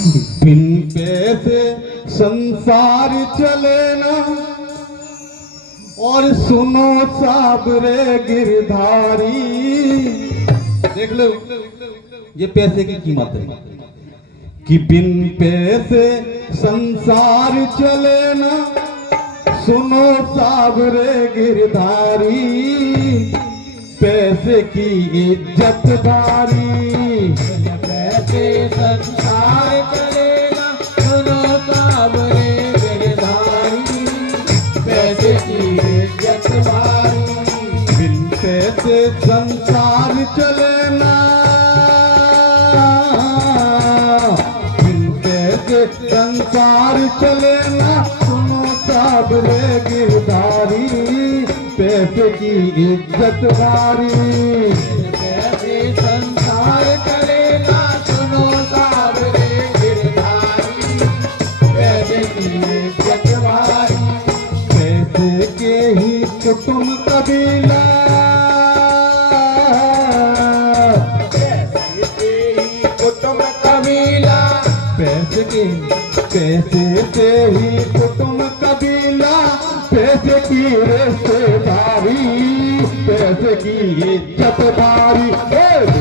बिन पैसे संसार चले ना, और सुनो साबरे गिरधारी। देख लो ये पैसे की कीमत है कि बिन पैसे संसार चले ना, सुनो साबरे गिरधारी। पैसे की इज्जत भारी, पैसे संसार चले ना, सुनो साबरे गिरधारी। पैसे की इज्जत भारी, बिन पैसे संसार चले ना, बिन पैसे संसार चले ना, सुनो साबरे गिरधारी। पैसे की इज्जत भारी, पैसे संसार चले ना, सुनो साबरे गिरधारी। पैसे की इज्जत भारी, पैसे के ही कुटुंब कबीला, पैसे के ही कुटुंब कबीला। पैसे से ही कुटुंब कबीला। पैसे की रिश्तेदारी, पैसे की इज्जत भारी। पैसे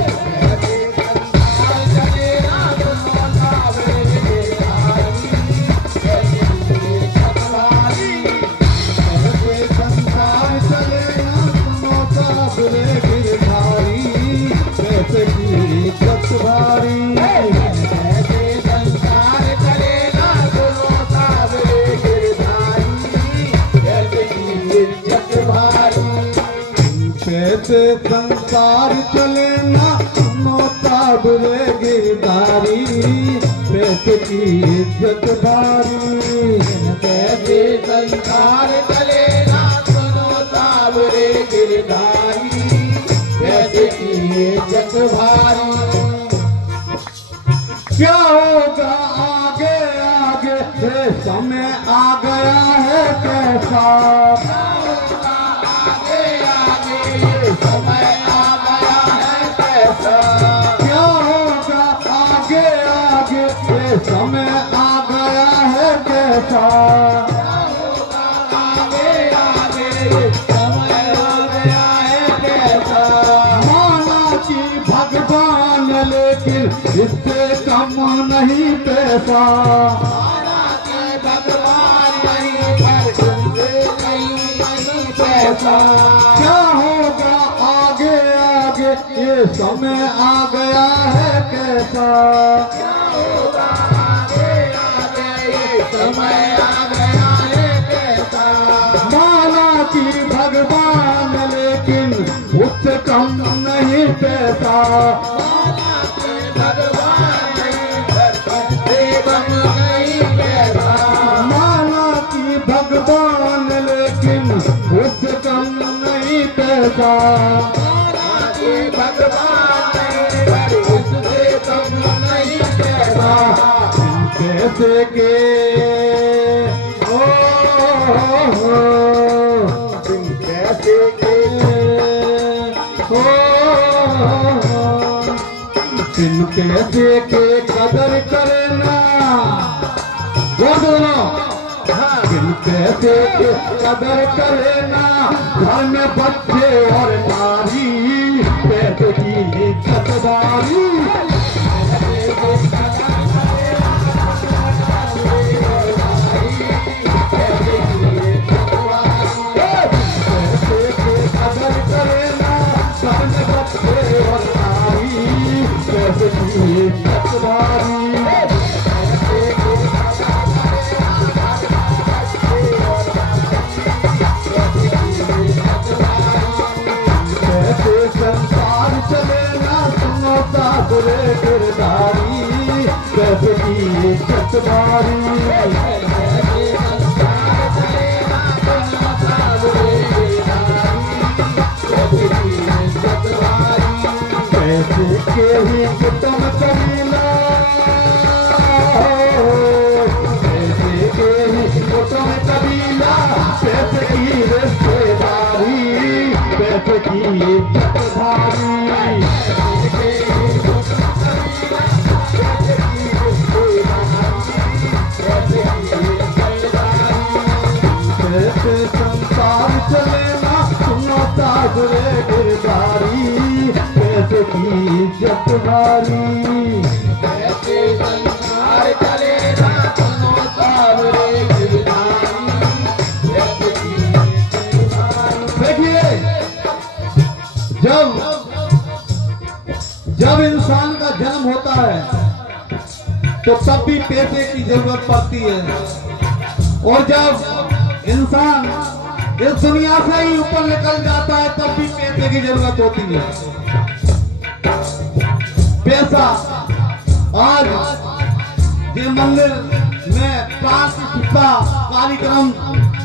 संसार चले ना, सुनो साबरे गिरधारी। पैसे की इज्जत भारी, पैसे संसार चले ना, सुनो साबरे गिरधारी। पैसे की इज्जत भारी, पैसे संसार चले ना, सुनो साबरे गिरधारी। पैसे की इज्जत भारी, पैसे संसार चले ना, सुनो साबरे गिरधारी। पैसे की इज्जत भारी, पैसे संसार चले ना, सुनो साबरे गिरधारी। पैसे की इज्जत भारी, क्या होगा आगे आगे, ये समय आ गया है कैसा। आगे आगे ये समय आ गया है कैसा। क्या होगा आगे आगे, ये समय आ गया है कैसा। आगे आगे ये समय आ गया है कैसा। माना कि भगवान लेकिन इससे कम नहीं पैसा। माना कि भगवान नहीं पर तुमसे नहीं पैसा। क्या होगा आगे आगे, ये समय आ गया है कैसा। आगे आगे ये समय आ गया है कैसा। माना कि भगवान लेकिन उससे कम नहीं पैसा। माना कि भगवान नहीं पर तुमसे कम नहीं पैसा। माना कि भगवान लेकिन उससे कम नहीं पैसा। माना कि भगवान नहीं पर उससे कम नहीं पैसा। पैसे के ओ पैसे के ओ बिन पैसे के कदर करना। बोलो बिन पैसे के कदर करना, घर में बच्चे और नारी। पैसे की इज्जत भारी, कदर करना, घर में बच्चे और नारी। पैसे की इज्जत भारी, पैसे संसार चले ना, सुनो साबरे गिरधारी। पैसे की इज्जत भारी, पैसे के ही कुटुंब कबीला। पैसे के ही कुटुंब कबीला। पैसे की रिश्तेदारी, पैसे की इज्जत भारी। भिखारी। ऐसे संसार चले ना सुनो सावरे गिरधारी। ऐसे देखिए, जब इंसान का जन्म होता है तो तब भी पैसे की जरूरत पड़ती है, और जब इंसान इस दुनिया से ही ऊपर निकल जाता है तब भी पैसे की जरूरत होती है। पैसा आज ये मंदिर में प्रतिष्ठा कार्यक्रम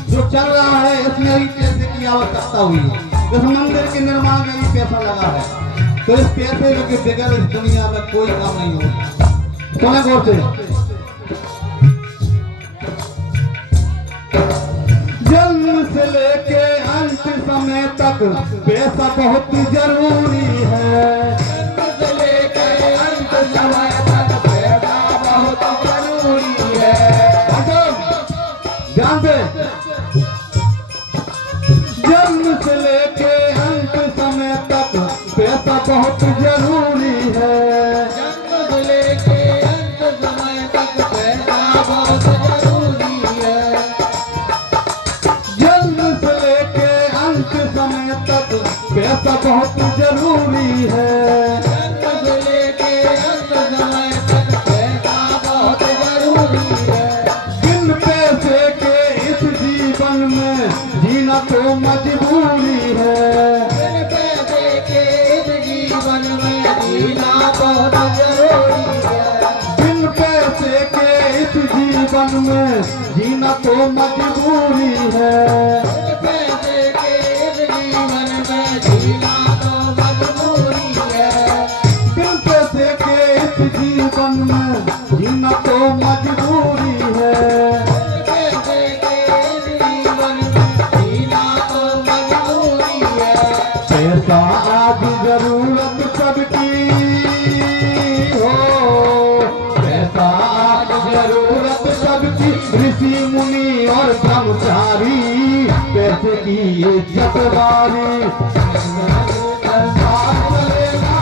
जो चल रहा है इसमें भी पैसे की आवश्यकता हुई है। इस मंदिर के निर्माण में भी पैसा लगा है, तो इस पैसे के बगैर इस दुनिया में कोई काम नहीं होता। सुने गौर से, जन्म से लेके अंत समय तक पैसा बहुत जरूरी है। जन्म से लेके अंत समय तक पैसा बहुत जरूरी है। ध्यान से, जन्म से लेके अंत समय तक पैसा बहुत जरूरी है। जन्म से लेके अंत समय तक पैसा बहुत जरूरी है। जन्म से लेके अंत समय तक पैसा बहुत जरूरी है। जन्म से लेके अंत समय तक पैसा बहुत जरूरी है। बिन पैसे के इस जीवन में जीना तो मजबूरी है। बिन पैसे के इस जीवन में जीना बहुत जरूरी है। बिन पैसे के इस जीवन में जीना तो मजबूरी है। बिन पैसे के इस जीवन में जीना तो मजबूरी है। बिन पैसे के इस जीवन में जीना तो मजबूरी है। बिन पैसे के इस जीवन में जीना तो मजबूरी है। पैसा आज जरूरत सबकी हो, पैसा आज जरूरत सबकी, ऋषि मुनि और ब्रह्मचारी पैसे की इज्जत वाली। संसार चलेगा,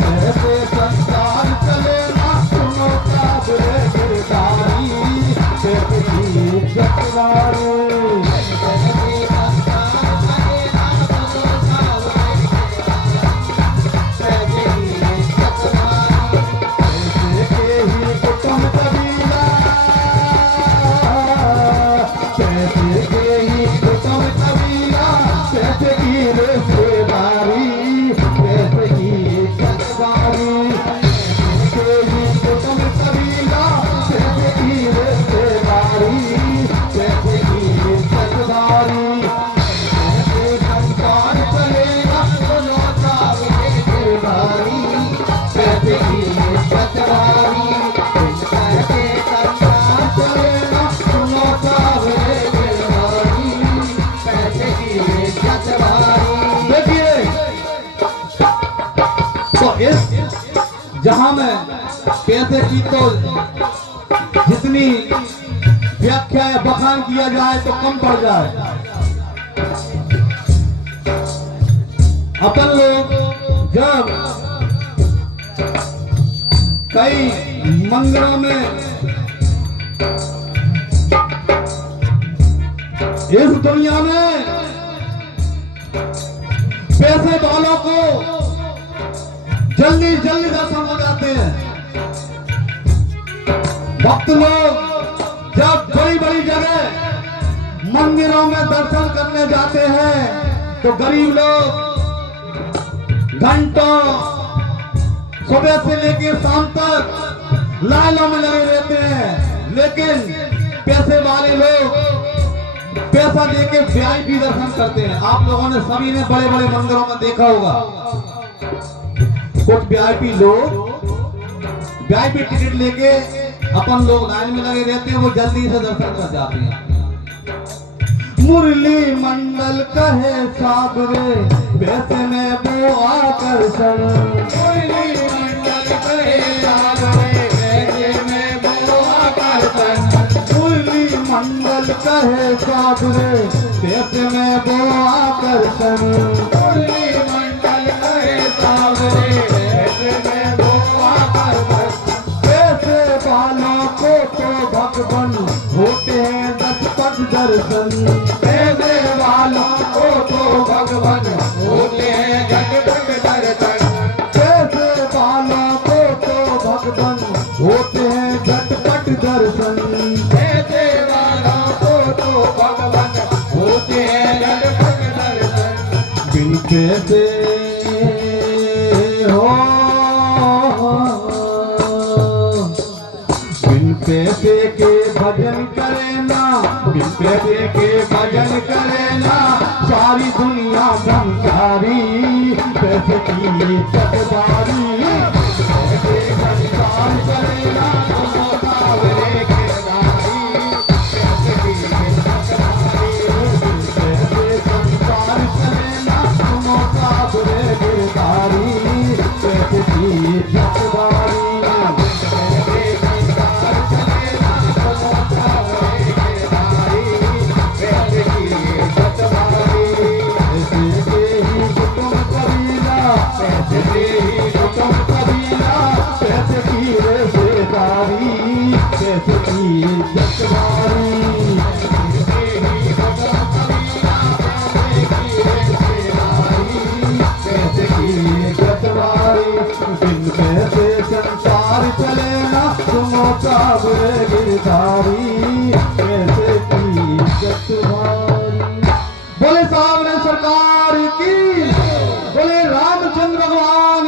पैसे संसार चलेगा, सुनो सावरे गिरधारी, पैसे की इज्जत वाली। पैसे के ही कुटुंब कबीला, पैसे के ही कुटुंब कबीला, पैसे की रिश्तेदारी, पैसे की इज्जतदारी। पैसे के ही कुटुंब कबीला, पैसे की रिश्तेदारी, पैसे की इज्जतदारी। पैसे संसार चलेगा, सुनो सावरे गिरधारी, पैसे की इज्जतदारी। पैसे संसार चलेगा, सुनो सावरे गिरधारी, पैसे की इज्जतदारी। देखिए, तो इस जहां में पैसे की तो जितनी व्याख्या या बखान किया जाए तो कम पड़ जाए। अपन लोग जब कई मंदिरों में इस दुनिया में पैसे वालों को जल्दी जल्दी दर्शन हो जाते हैं। भक्त लोग जब बड़ी बड़ी जगह मंदिरों में दर्शन करने जाते हैं तो गरीब लोग घंटों सुबह से लेकर शाम तक लाइनों में लगे रहते हैं, लेकिन पैसे वाले लोग पैसा देके वीआईपी दर्शन करते हैं। आप लोगों ने सभी ने बड़े बड़े मंदिरों में देखा होगा, कुछ वीआईपी लोग वीआईपी टिकट लेके अपन लोग लाइन में लगे रहते हैं, वो जल्दी से दर्शन कर जाते हैं। मुरली मंडल कहे साबरे पैसे में वो आकर्षण, मुरली मंडल कहे साबरे पैसे में वो आकर्षण, मुरली मंडल कहे साबरे पैसे में में वो आकर्षण, मुरली मंडल कहे सावरे ऐसे में वो आकर्षण। ऐसे बालों को तो भगवान होते हैं दस्तक दर्शन, ऐसे वालों को तो भगवान होते हैं झटपट दर्शन। ऐसे बालों को तो भगवान होते हैं झटपट दर्शन। ऐसे वालों को तो भगवान होते हैं झटपट दर्शन। बिन पैसे हो, बिन पैसे के भजन करे ना, बिन पैसे के भजन करे ना, सारी दुनिया ब्रह्मचारी, पैसे की चटबारी। पैसे संसार करे ना, तुम सावरे के नारी, पैसे की चटबारी। पैसे संसार करे ना, तुम सावरे गिरधारी, पैसे की चटबारी। बिन पैसे संसार चले ना, तुम सावरे गिरधारी, पैसे की चटबारी। बोले सावरे सरकार की, बोले रामचंद्र भगवान